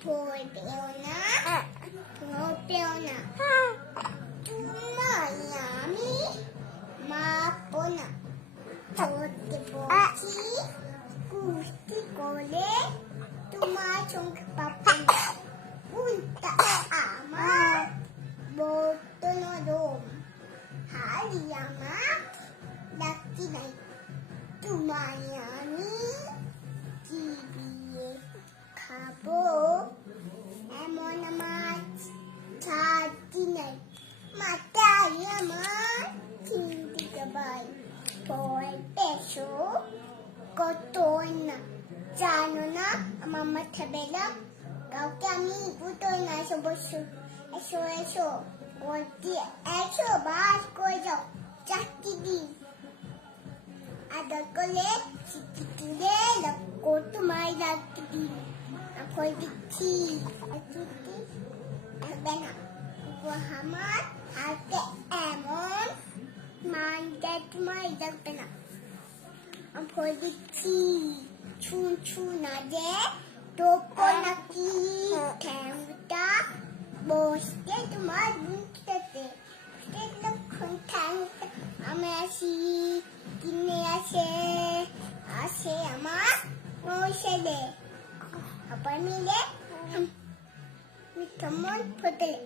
ভয় পেও না ভয় পেও না তোমায় আমি মাপো না বলছি কুস্তি করে তোমার সঙ্গে পাবো না উল্টা আমার বর্তন রোম হারি আমার ডাকতি নাই তোমায় কত না জানো না আমার মাথা বেলা কাউকে আমি বুঝোই না এসো বসো এসো এসো বলছি এসো বাস করে যাও চাকরি দিই আদর করলে চিঠি তুলে লক্ষ্য তোমায় রাখতে দিই এখন দিচ্ছি না আমার হাতে এমন মানটা তোমায় রাখবে না আমি দিচ্ছি ছুঁ ছুঁ না যে টোপো নাকি ঠ্যাংটা বসতে তোমার বুঝতে লক্ষণ ঠ্যাংটা আমি আসি কিনে আসে আসে আমার ওই ছেলে আবার মিলে কেমন ফোটলে